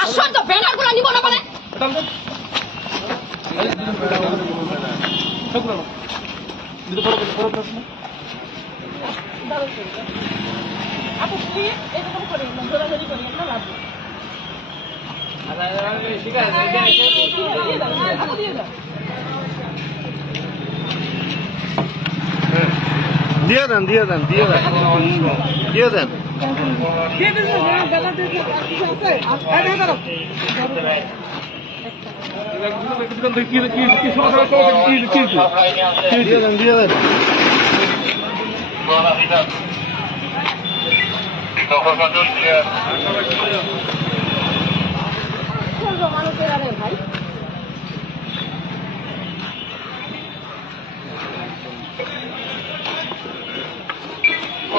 আসল তো ব্যানার গুলা নিব না মানে আপু কি এরকম করে ঘোরাঘুরি করি না লাভ ঠিক আছে দিয়ে দেন দিয়ে দেন দিয়ে দেন দিয়ে দেন হ্যাঁ, দিয়ে দেন দিয়ে দেন Gracias.